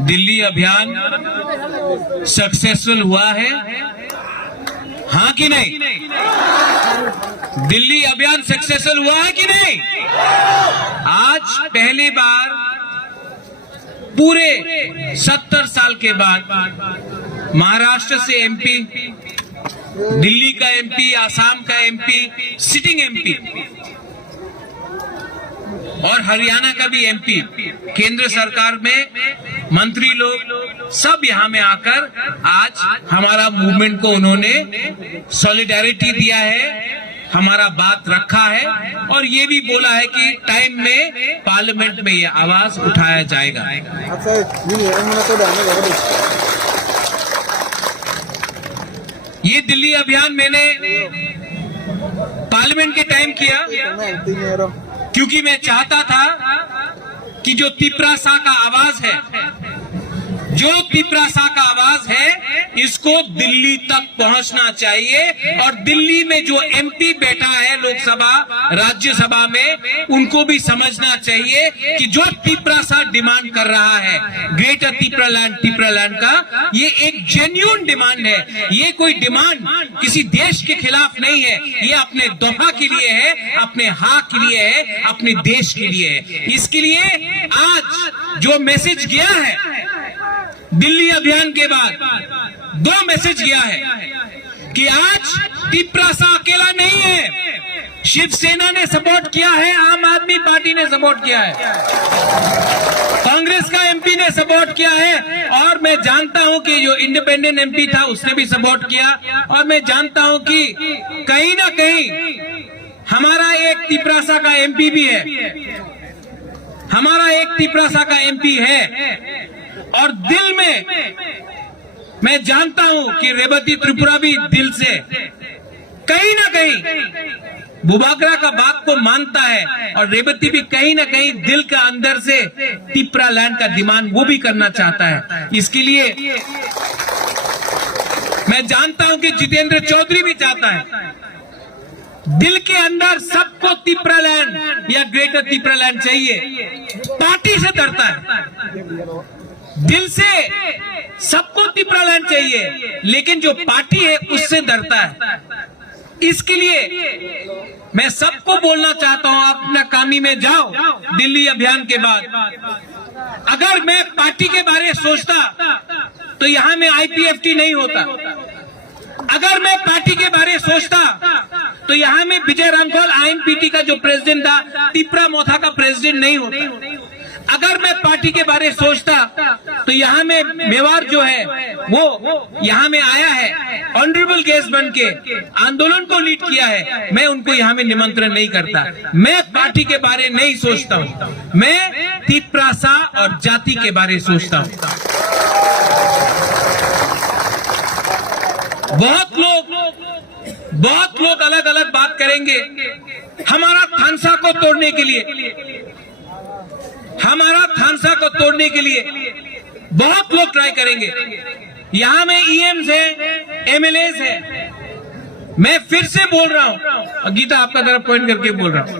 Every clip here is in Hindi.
दिल्ली अभियान सक्सेसफुल हुआ है, हाँ कि नहीं? दिल्ली अभियान सक्सेसफुल हुआ है कि नहीं? आज पहली बार पूरे 70 साल के बाद महाराष्ट्र से एमपी, दिल्ली का एमपी, आसाम का एमपी, सिटिंग एमपी और हरियाणा का भी एमपी, केंद्र सरकार में मंत्री लोग सब यहां में आकर आज हमारा मूवमेंट को उन्होंने सॉलिडेरिटी दिया है, हमारा बात रखा है और ये भी बोला है कि टाइम में पार्लियामेंट में ये आवाज उठाया जाएगा। ये दिल्ली अभियान मैंने पार्लियामेंट के टाइम किया क्योंकि मैं चाहता था कि जो तिपरासा का आवाज है, जो तिपरासा का आवाज है, इसको दिल्ली तक पहुंचना चाहिए और दिल्ली में जो एमपी बैठा है लोकसभा राज्यसभा में, उनको भी समझना चाहिए कि जो तिपरासा डिमांड कर रहा है ग्रेटर तिपरालैंड का, ये एक जेन्युइन डिमांड है। ये कोई डिमांड किसी देश के खिलाफ नहीं है, ये अपने दफा के लिए है, अपने हक के लिए है, अपने देश के लिए है। इसके लिए आज जो मैसेज गया है दिल्ली अभियान के बाद, 2 मैसेज गया है कि आज तिपरासा अकेला नहीं है, शिवसेना ने सपोर्ट किया है, आम आदमी पार्टी ने सपोर्ट किया है, कांग्रेस का एमपी ने सपोर्ट किया है और मैं जानता हूं कि जो इंडिपेंडेंट एमपी था उसने भी सपोर्ट किया और मैं जानता हूं कि कहीं ना कहीं हमारा एक तिपरासा का एमपी भी है, हमारा एक तिपरासा का एमपी है और दिल में मैं जानता हूं कि रेवती त्रिपुरा भी दिल से कहीं ना कहीं बुबागरा का बात को मानता है और रेवती भी कहीं ना कहीं दिल का अंदर से तिपरालैंड का डिमांड वो भी करना चाहता है। इसके लिए मैं जानता हूं कि जितेंद्र चौधरी भी चाहता है, दिल के अंदर सबको तिपरालैंड या ग्रेटर तिपरालैंड चाहिए, पार्टी से डरता है, दिल से सबको तिपरालैंड चाहिए लेकिन जो पार्टी है उससे डरता है। इसके लिए मैं सबको बोलना चाहता हूं, आप अपना कामी में जाओ दिल्ली अभियान के बाद। अगर मैं पार्टी के बारे में सोचता तो यहां में आईपीएफटी नहीं होता, अगर मैं पार्टी के बारे में सोचता तो यहां में विजय रामफल आईएनपीटी का जो प्रेसिडेंट था तिपरा मोथा का प्रेसिडेंट नहीं होता, अगर मैं पार्टी के बारे में सोचता तो यहाँ में मेवाड़ जो है वो यहाँ में आया है, ऑनरेबल गेस्ट बन के आंदोलन को लीड किया है, मैं उनको यहाँ में निमंत्रण नहीं करता। मैं पार्टी के बारे में नहीं सोचता हूँ, मैं तिपरासा और जाति के बारे में सोचता हूँ। बहुत लोग अलग अलग बात करेंगे हमारा थानसा को तोड़ने के लिए, हमारा थानसा को तोड़ने के लिए बहुत लोग ट्राई करेंगे। यहां में ईएम्स है, एमएलएस है। मैं फिर से बोल रहा हूं, गीता आपका तरफ पॉइंट करके बोल रहा हूं,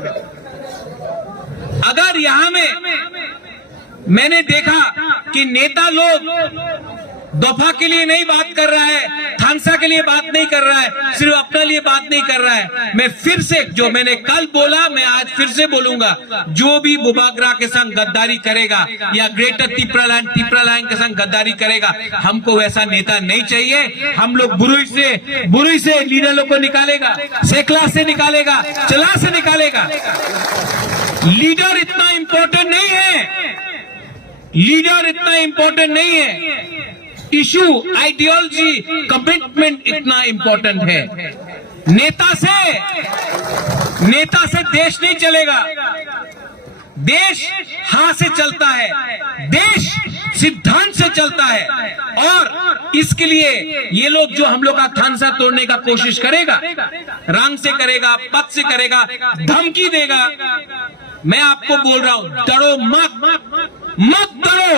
अगर यहां में मैंने देखा कि नेता लोग दफा के लिए नहीं बात कर रहा है, थानसा के लिए बात नहीं कर रहा है, सिर्फ अपने लिए बात नहीं कर रहा है, मैं फिर से जो मैंने कल बोला मैं आज फिर से बोलूंगा, जो भी बुबागरा के संग गद्दारी करेगा या ग्रेटर तिपरालैंड के संग गद्दारी करेगा, हमको वैसा नेता नहीं चाहिए। हम लोग बुरुई से लीडर लोग को निकालेगा, सेकला से निकालेगा, चला से निकालेगा। लीडर इतना इंपॉर्टेंट नहीं है, लीडर इतना इंपॉर्टेंट नहीं है, इशू आइडियोलॉजी कमिटमेंट इतना इंपॉर्टेंट है। नेता से देश नहीं चलेगा, देश हां से चलता है, देश सिद्धांत से चलता है और इसके लिए ये लोग जो हम लोग का थानसा तोड़ने का कोशिश करेगा, रंग से करेगा, पद से करेगा, धमकी देगा, मैं आपको बोल रहा हूं डरो मत डरो।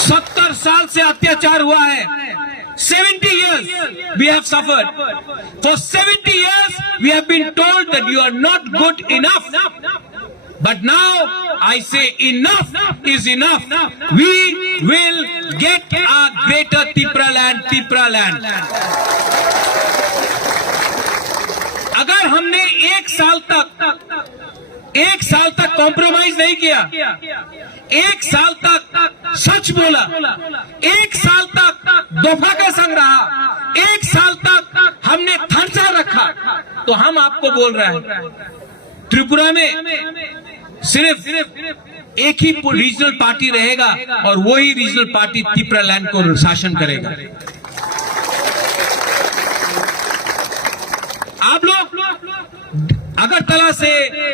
70 साल से अत्याचार हुआ है, 70 years we have suffered. For 70 years we have been told that you are not good enough. But now I say enough is enough. We will get a greater Tipra land. अगर हमने एक साल तक कॉम्प्रोमाइज नहीं किया, एक साल तक सच बोला, एक साल तक दफा का संग रहा, एक साल तक हमने थांचा रखा, तो हम आपको बोल रहे हैं त्रिपुरा में सिर्फ एक ही रीजनल पार्टी रहेगा और वही रीजनल पार्टी त्रिपुरा लैंड को शासन करेगा। आप लोग अगरतला से,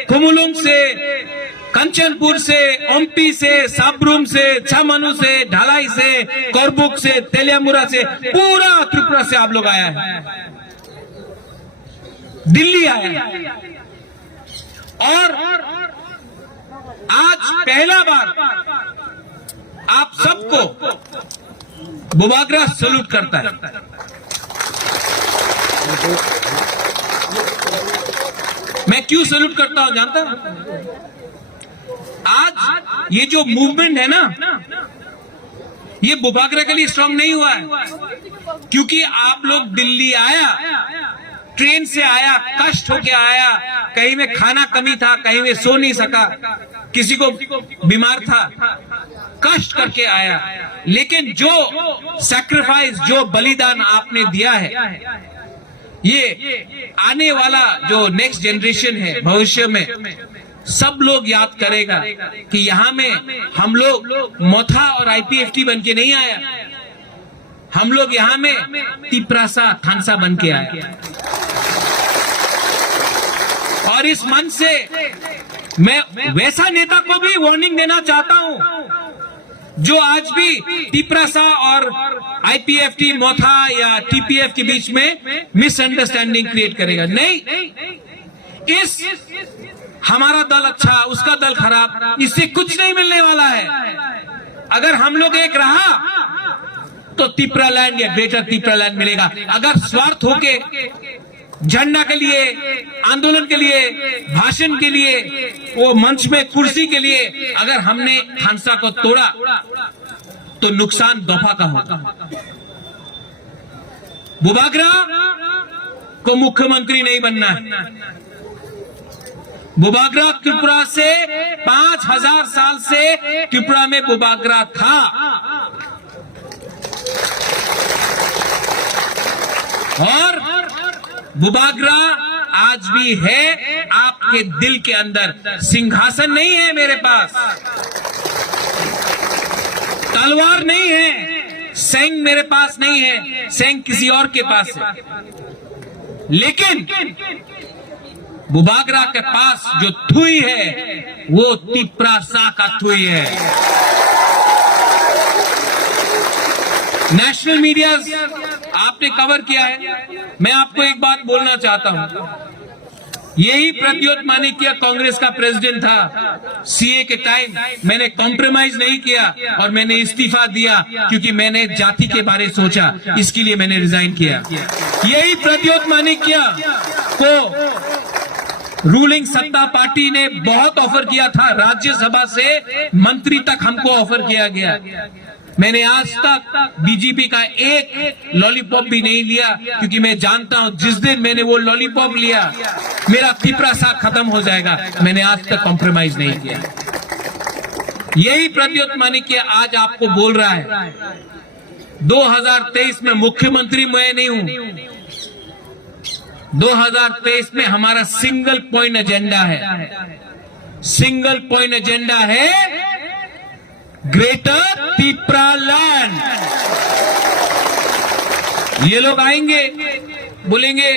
कुमुलुंग से, कंचनपुर से, ओमपी से, साब्रूम से, छमनु से, ढलाई से, करबुक से, तेलियामुरा से, पूरा त्रिपुरा से आप लोग आया है, दिल्ली आया है। और आज पहला बार आप सबको बुबागरा सैल्यूट करता है। मैं क्यों सैल्यूट करता हूं जानता हूं? आज ये जो मूवमेंट है ना, ये बुबागरा के लिए स्ट्रांग नहीं हुआ है, क्योंकि आप लोग दिल्ली आया, ट्रेन से आया, कष्ट होके आया, कहीं में खाना कमी था, कहीं में सो नहीं सका, किसी को बीमार था, कष्ट करके आया। लेकिन जो सैक्रिफाइस, जो बलिदान आपने दिया है, ये आने वाला जो नेक्स्ट जनरेशन है, भविष्य में सब लोग याद करेगा कि यहां में हम लोग मोथा और आईपीएफटी बन के नहीं आया, हम लोग यहां में तिप्रासा थानसा बन के आया। और इस मन से मैं वैसा नेता को भी वार्निंग देना चाहता हूं जो आज भी तिप्रासा और आईपीएफटी, मोथा या टीपीएफ के बीच में मिसअंडरस्टैंडिंग क्रिएट करेगा। नहीं, इस हमारा दल अच्छा, उसका दल खराब, इससे कुछ नहीं मिलने वाला है। अगर हम लोग एक रहा तो तिप्रा लैंड या ग्रेटर तिप्रा लैंड मिलेगा। अगर स्वार्थ होके झंडा के लिए, आंदोलन के लिए, भाषण के लिए, वो मंच में कुर्सी के लिए अगर हमने थानसा को तोड़ा तो नुकसान दफा का होगा। बुबागरा को मुख्यमंत्री नहीं बनना है। बुबागरा त्रिपुरा से 5000 साल से त्रिपुरा में बुबागरा था, और बुबागरा आज भी है आपके दिल के अंदर। सिंहासन नहीं है मेरे पास, तलवार नहीं है, सेंग मेरे पास नहीं है, सेंग किसी और के पास है। लेकिन बुबागरा के पास जो थुई है वो तिप्रासा का थुई है। नेशनल मीडिया आपने कवर किया है। मैं आपको एक बात बोलना चाहता हूं, यही प्रद्योत माणिक्य कांग्रेस का प्रेसिडेंट था। सीए के टाइम मैंने कॉम्प्रोमाइज नहीं किया और मैंने इस्तीफा दिया क्योंकि मैंने जाति के बारे सोचा, इसके लिए मैंने रिजाइन किया। यही प्रद्योत माणिक्य को रूलिंग सत्ता पार्टी ने बहुत ऑफर किया था, राज्यसभा से मंत्री तक हमको ऑफर किया गया। मैंने आज तक बीजेपी का एक लॉलीपॉप भी नहीं लिया, क्योंकि मैं जानता हूं जिस दिन मैंने वो लॉलीपॉप लिया मेरा तिप्रासा खत्म हो जाएगा। मैंने आज तक कॉम्प्रोमाइज नहीं किया। यही प्रद्योत माणिक्य आज आपको बोल रहा है 2023 में मुख्यमंत्री मैं नहीं हूं। 2023 में हमारा सिंगल पॉइंट एजेंडा है, सिंगल पॉइंट एजेंडा है ग्रेटर तिप्रा लैंड। ये लोग आएंगे, बोलेंगे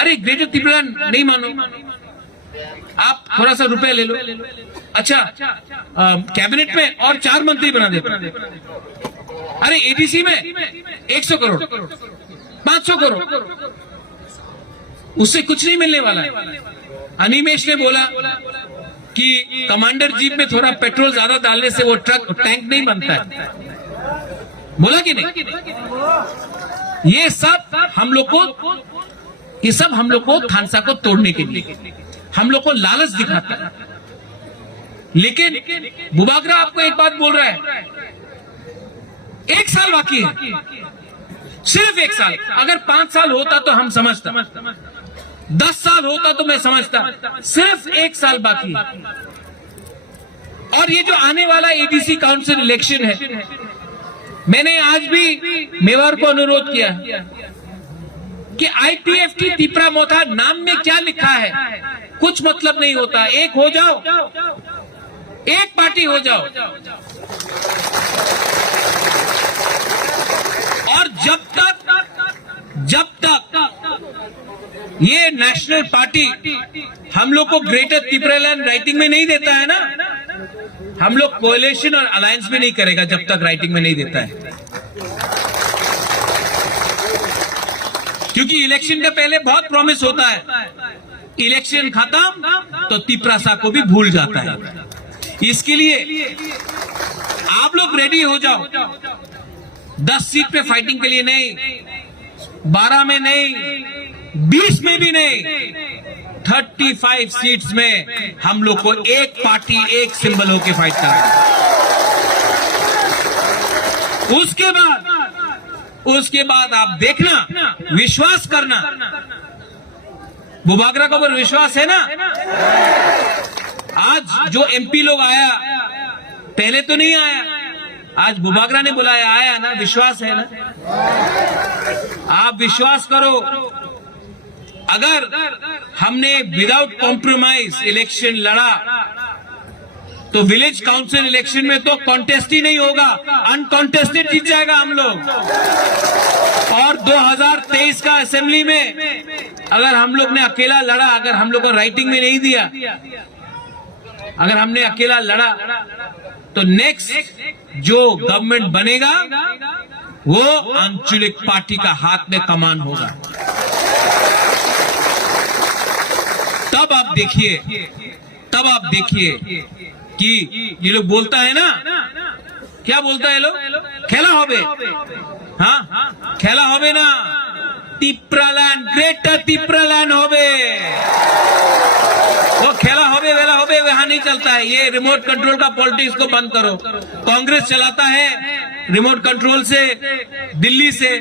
अरे ग्रेटर तिप्रा लैंड नहीं मानो, आप थोड़ा सा रुपए ले लो। अच्छा, कैबिनेट में और 4 मंत्री बना देते। अरे एडीसी में 100 करोड़, 500 करोड़, उससे कुछ नहीं मिलने वाला है। अनिमेश ने बोला कि कमांडर जीप में थोड़ा पेट्रोल ज्यादा डालने से वो ट्रक टैंक नहीं बनता है, बोला कि नहीं? ये सब हम लोग को, ये सब हम लोग को थानसा को तोड़ने के लिए हम लोग को लालच दिखाता है। लेकिन बुबागरा आपको एक बात बोल रहा है, 1 साल बाकी है, सिर्फ 1 साल। अगर 5 साल होता तो हम समझता, 10 साल होता तो मैं समझता, सिर्फ 1 साल बाकी है। और ये जो आने वाला एडीसी काउंसिल इलेक्शन है, मैंने आज भी मेवाड़ को अनुरोध किया कि आईपीएफटी तिपरा मोथा नाम में क्या लिखा है, कुछ मतलब नहीं होता। एक हो जाओ, एक पार्टी हो जाओ। और जब तक ये नेशनल पार्टी हम लोग को ग्रेटर तिपरालैंड राइटिंग में नहीं देता है ना, हम लोग कोएलिशन और अलायंस में नहीं करेगा जब तक राइटिंग में नहीं देता है। क्योंकि इलेक्शन का पहले बहुत प्रॉमिस होता है, इलेक्शन खत्म तो तिपरासा को भी भूल जाता है। इसके लिए आप लोग रेडी हो जाओ। 10 सीट पे फाइटिंग के लिए नहीं, 12 में नहीं, 20 में भी नहीं, 35 सीट्स में हम लोग को एक पार्टी एक सिंबल होके फाइट करना। उसके बाद आप देखना, विश्वास करना। बुबागरा को पर विश्वास है ना? आज जो एमपी लोग आया, पहले तो नहीं आया, आज बुबागरा ने बुलाया, आया ना, विश्वास है ना? आप विश्वास करो, अगर हमने विदाउट कॉम्प्रोमाइज इलेक्शन लड़ा तो विलेज काउंसिल इलेक्शन में तो कॉन्टेस्ट ही नहीं होगा, अनकॉन्टेस्टेड जीत जाएगा हम लोग। और 2023 का असेंबली में अगर हम लोग ने अकेला लड़ा, अगर हम लोग को राइटिंग में नहीं दिया, अगर हमने अकेला लड़ा तो नेक्स्ट जो गवर्नमेंट बनेगा वो आंचलिक पार्टी का हाथ में कमान होगा। तब आप देखिए कि ये लोग बोलता है ना, क्या बोलता है लोग, खेला होबे, हाँ खेला होबे ना, तिपरालैंड, ग्रेटर तिपरालैंड होबे। वो खेला होबे वेला होबे वहां नहीं चलता है। ये रिमोट कंट्रोल का पॉलिटिक्स को बंद करो। कांग्रेस चलाता है रिमोट कंट्रोल से दिल्ली से,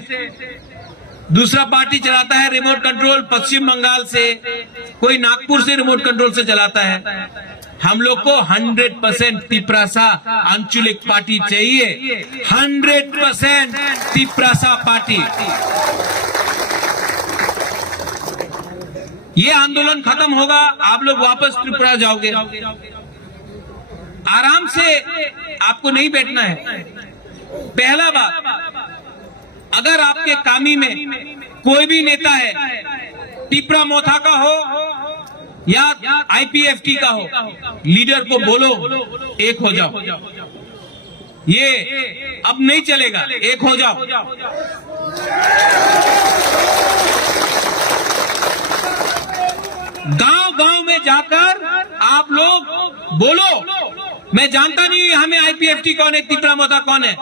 दूसरा पार्टी चलाता है रिमोट कंट्रोल पश्चिम बंगाल से, कोई नागपुर से रिमोट कंट्रोल से चलाता है। हम लोग को 100% तिपरासा आंचलिक पार्टी चाहिए, 100% तिपरासा पार्टी। ये आंदोलन खत्म होगा, आप लोग वापस त्रिपुरा जाओगे। आराम से आपको नहीं बैठना है। पहला बात, अगर आपके कामी में कोई भी नेता है, तिपरा मोथा का हो या आईपीएफटी का हो, लीडर को बोलो एक हो जाओ। ये अब नहीं चलेगा, एक हो जाओ। गांव में जाकर आप लोग बोलो, मैं जानता नहीं हमें आईपीएफटी कौन है, तिपरा मोथा कौन है,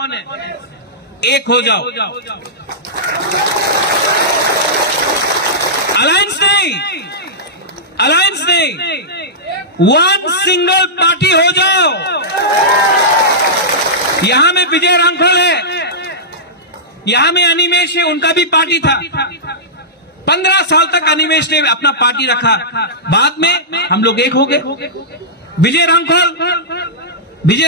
एक हो जाओ। अलायंस नहीं, वन सिंगल पार्टी हो जाओ। यहां में विजय रामखोल है, यहां में अनिमेश है, उनका भी पार्टी था। 15 साल तक अनिमेश ने अपना पार्टी रखा, बाद में हम लोग एक हो गए। विजय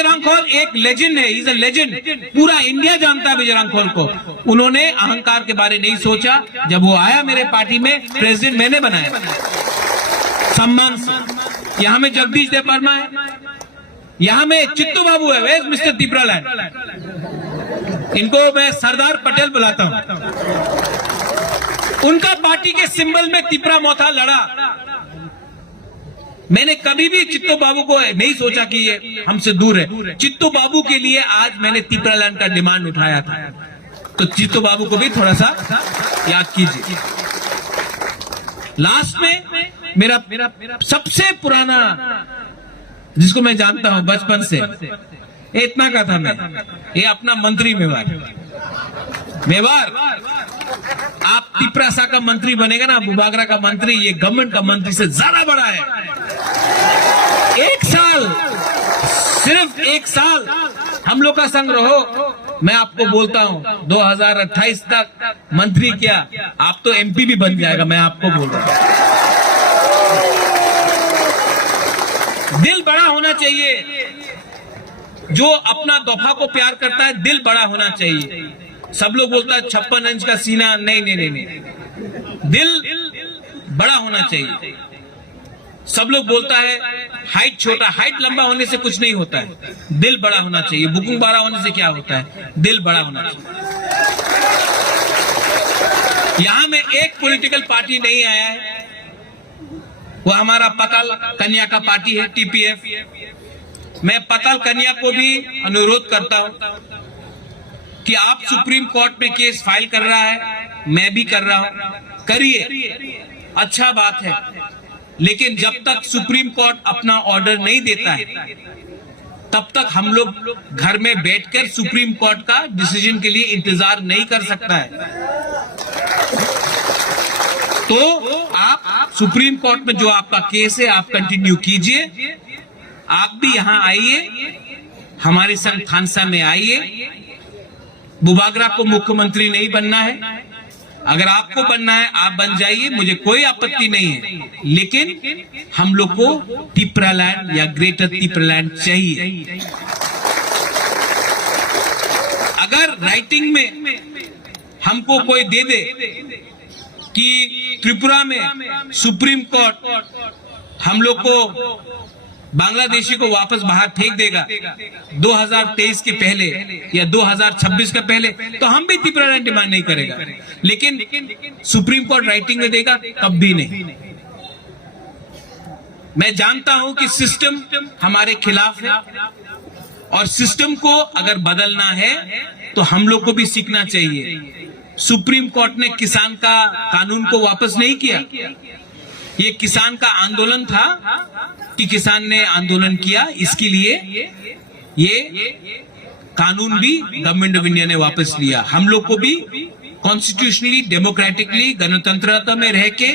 रामखोल एक लेजेंड है, इज अ लेजेंड। पूरा इंडिया जानता है विजय रामखोल को। उन्होंने अहंकार के बारे नहीं सोचा। जब वो आया मेरे पार्टी में, प्रेसिडेंट मैंने बनाया सम्मान से। यहां में जगदीश देव वर्मा है, यहां में चित्तू बाबू है, वेस्ट मिस्टर तिपरालैंड, इनको मैं सरदार पटेल बुलाता हूं। उनका पार्टी के सिंबल में तिपरा मोथा लड़ा। मैंने कभी भी चित्तू बाबू को नहीं सोचा कि ये हमसे दूर है। चित्तू बाबू के लिए आज मैंने तिपरालैंड का डिमांड उठाया था, तो चित्तू बाबू को भी थोड़ा सा याद कीजिए। लास्ट में मेरा सबसे पुराना, जिसको मैं जानता हूं बचपन से, इतना का था मैं, ये अपना मंत्री मेवाड़। आप तिपरासा का मंत्री बनेगा ना, बुबागरा का मंत्री, ये गवर्नमेंट का मंत्री से ज्यादा बड़ा है। 1 साल सिर्फ 1 साल हम लोग का संग्रह हो, मैं आपको बोलता हूं 2028 तक मंत्री क्या, आप तो एमपी भी बन जाएगा, मैं आपको बोल रहा हूं। दिल बड़ा होना चाहिए, जो अपना दफा को प्यार करता है दिल बड़ा होना चाहिए। सब लोग बोलता है 56 इंच का सीना, नहीं नहीं नहीं नहीं, दिल बड़ा होना चाहिए। सब लोग बोलता है हाइट छोटा, हाइट लंबा होने से कुछ नहीं होता है, दिल बड़ा होना चाहिए। बुकिंग बड़ा होने से क्या होता है, दिल बड़ा होना चाहिए। यहां में एक पॉलिटिकल पार्टी नहीं आया है, वो हमारा पताल कन्या का पार्टी है, टीपीएफ। मैं पताल कन्या को भी अनुरोध करता हूं कि आप सुप्रीम कोर्ट में केस फाइल कर रहा है, मैं भी कर रहा हूं, करिए, अच्छा बात है। लेकिन जब तक सुप्रीम कोर्ट अपना ऑर्डर नहीं देता है, तब तक हम लोग घर में बैठकर सुप्रीम कोर्ट का डिसीजन के लिए इंतजार नहीं कर सकता है। तो आप सुप्रीम कोर्ट में जो आपका केस है आप कंटिन्यू कीजिए। आप भी यहां आइए, हमारे संग थानसा में आइए। बुबागरा को मुख्यमंत्री नहीं बनना है, अगर आपको बनना है आप बन जाइए, मुझे कोई आपत्ति नहीं है। लेकिन हम लोग को तिपरालैंड या ग्रेटर तिपरालैंड चाहिए। अगर राइटिंग में हमको कोई दे दे कि त्रिपुरा में सुप्रीम कोर्ट हम लोग को बांग्लादेशी को वापस बाहर फेंक देगा 2023 के पहले या 2026 के पहले, तो हम भी तिपरालैंड डिमांड नहीं करेगा। लेकिन सुप्रीम कोर्ट राइटिंग में देगा तब भी नहीं। मैं जानता हूं कि सिस्टम हमारे खिलाफ है, और सिस्टम को अगर बदलना है तो हम लोग को भी सीखना चाहिए। सुप्रीम कोर्ट ने किसान का कानून को वापस नहीं किया, ये किसान का आंदोलन था कि किसान ने आंदोलन किया, इसके लिए ये कानून भी गवर्नमेंट ऑफ इंडिया ने वापस लिया। हम लोग को भी कॉन्स्टिट्यूशनली डेमोक्रेटिकली गणतंत्रता में रह के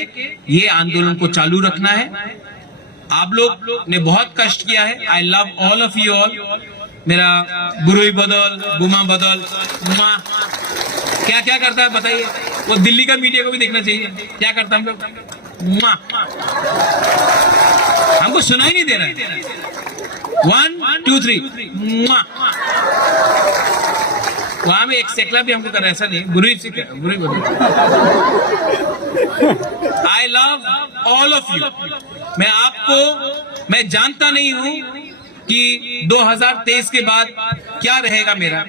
ये आंदोलन को चालू रखना है। आप लोग ने बहुत कष्ट किया है, I love all of you all. मेरा बुरुई बदल, गुमा बदल, माँ क्या क्या करता है बताइए, वो दिल्ली का मीडिया को भी देखना चाहिए क्या करता हम लोग। हमको सुनाई नहीं दे रहा है, 1 2 3 वहां में एक सेकला भी हमको कर रहा है, ऐसा नहीं, बुरी से क्या, बुरी बुरी। I love all of you. मैं जानता नहीं हूं कि 2023 के बाद क्या रहेगा, मेरा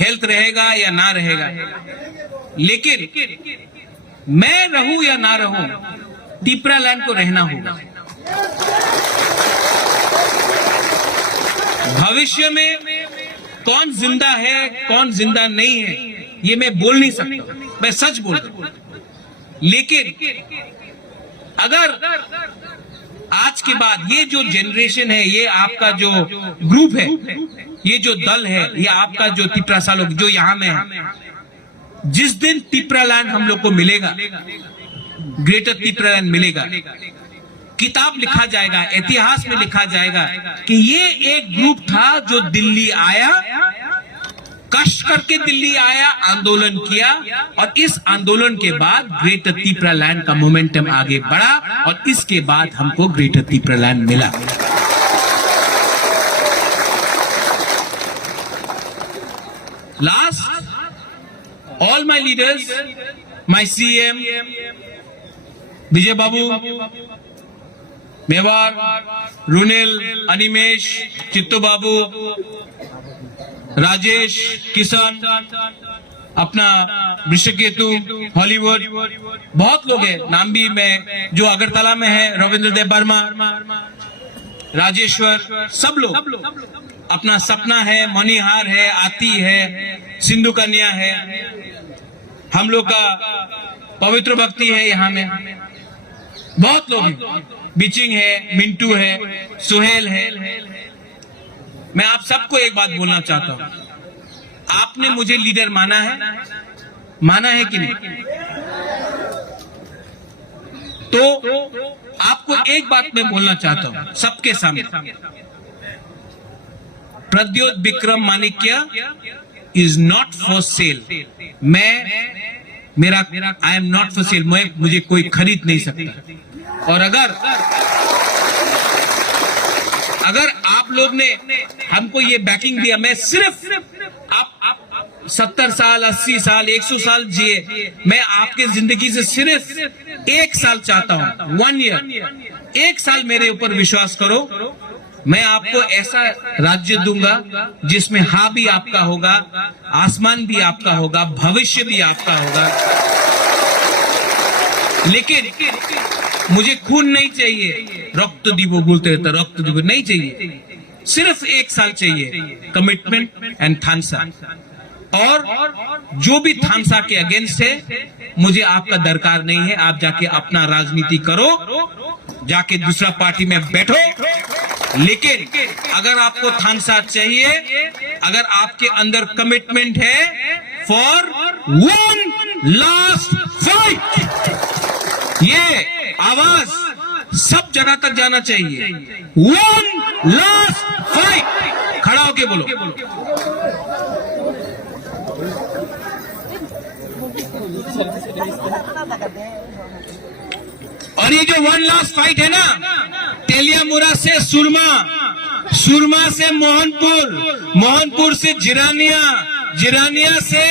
हेल्थ रहेगा या ना रहेगा, लेकिन मैं रहूं या ना रहूं, तिपरालैंड को रहना होगा। भविष्य में कौन जिंदा है कौन जिंदा नहीं है ये मैं बोल नहीं सकता, मैं सच बोल रहा हूं। लेकिन अगर आज के बाद ये जो जनरेशन है, ये आपका जो ग्रुप है, ये जो दल है, ये आपका जो तिपरा लोग जो यहां में है, जिस दिन तिपरालैंड हम लोग को मिलेगा, ग्रेटर तिपरालैंड मिलेगा, किताब लिखा जाएगा, इतिहास में लिखा जाएगा कि ये एक ग्रुप था जो दिल्ली आया, कष्ट करके दिल्ली आया, आंदोलन किया, और इस आंदोलन के बाद ग्रेटर तिपरालैंड का मोमेंटम आगे बढ़ा, और इसके बाद हमको ग्रेटर तिपरालैंड मिला। Last, all my leaders, my CM, विजय बाबू, मेवार, रुनेल, अनिमेश, चित्तू बाबू, राजेश, किशन, अपना वृषकेतु, हॉलीवुड, बहुत लोग हैं, नाम भी मैं जो अगरतला में है, रविंद्र देव वर्मा, राजेश्वर, सब लोग। अपना सपना है, मणिहार है, आती है, सिंधु कन्या है, हम लोग का पवित्र भक्ति है, यहाँ में बहुत लोग हैं, बिचिंग है, मिंटू है, सुहेल है। मैं आप सबको एक बात बोलना चाहता हूं, आपने मुझे लीडर माना है कि नहीं? तो आपको एक बात मैं बोलना चाहता हूं सबके सामने, Pradyot Vikram Manikya is not for sale. I am not for sale, मुझे कोई खरीद नहीं सकता। और अगर आप लोग ने हमको ये बैकिंग दिया, मैं सिर्फ आप 70 साल 80 साल 100 साल जिए, मैं आपके जिंदगी से सिर्फ 1 साल चाहता हूं, 1 ईयर, 1 साल मेरे ऊपर विश्वास करो। मैं आपको ऐसा राज्य दूंगा जिसमें हाँ भी आपका होगा, आसमान भी आपका होगा, भविष्य भी आपका होगा। लेकिन मुझे खून नहीं चाहिए, रक्त दीवो बोलते रहता, रक्त दीवो नहीं चाहिए, सिर्फ 1 साल चाहिए कमिटमेंट एंड थानसा। और जो भी थानसा के अगेंस्ट है, मुझे आपका दरकार नहीं है। आप जाके अपना राजनीति करो, जाके दूसरा पार्टी में बैठो। लेकिन अगर आपको थानसा चाहिए, अगर आपके अंदर कमिटमेंट है फॉर वन लास्ट फाइट, ये आवाज सब जगह तक जाना चाहिए। वन लास्ट फाइट, खड़ा होके बोलो। और ये जो वन लास्ट फाइट है ना, तेलियामुरा से सुरमा, सुरमा से मोहनपुर, मोहनपुर से जिरानिया, जिरानिया से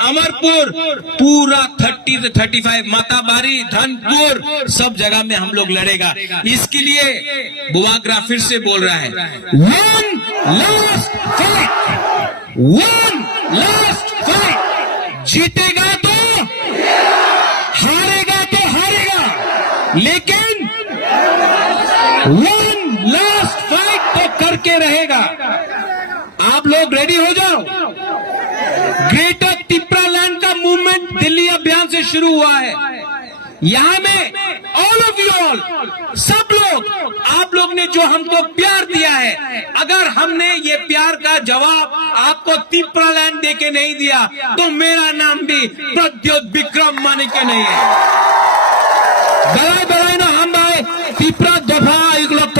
अमरपुर, पूरा 30 से 35 माताबारी, धनपुर, सब जगह में हम लोग लड़ेगा। इसके लिए बुआग्रा फिर से बोल रहा है, one last fight, one last fight. जीतेगा तो हारेगा तो हारेगा, लेकिन वन लास्ट फाइट तो करके रहेगा। आप लोग रेडी हो जाओ। ग्रेटर तिप्रालैंड का मूवमेंट दिल्ली अभियान से शुरू हुआ है। यहां में ऑल ऑफ यू ऑल, सब लोग, आप लोग ने जो हमको प्यार दिया है, अगर हमने ये प्यार का जवाब आपको तिप्रालैंड देके नहीं दिया, तो मेरा नाम भी प्रद्योत विक्रम माणिक्य नहीं है। बड़ाई बड़ाई ना हम भाई तिप्रा दफा एक लोग,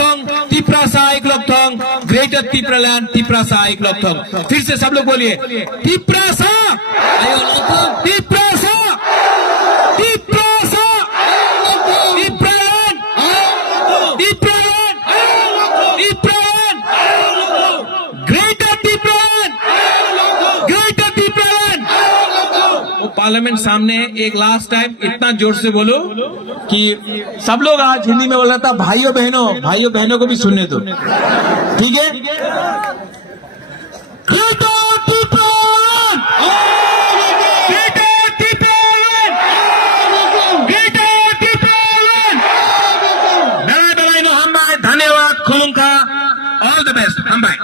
तिप्रा सा एक लोग, ग्रेटर तिप्रालैंड, तिप्रा सा एक लोग। फिर से सब लोग बोलिए, तिप्रा सा, तिप्रा सा, तिप्रा सा, तिप्रालैंड, तिप्रालैंड, तिप्रालैंड, ग्रेटर तिप्रालैंड, ग्रेटर तिप्रालैंड। वो पार्लियामेंट सामने है, एक लास्ट टाइम इतना जोर से बोलो कि सब लोग आज हिंदी में बोल रहा था, भाइयों बहनों को भी सुनने दो, ठीक है? Greater Tipraland, greater Tipraland, greater Tipraland. धन्यवाद, खुलूंगा, ऑल द बेस्ट, हम भाई।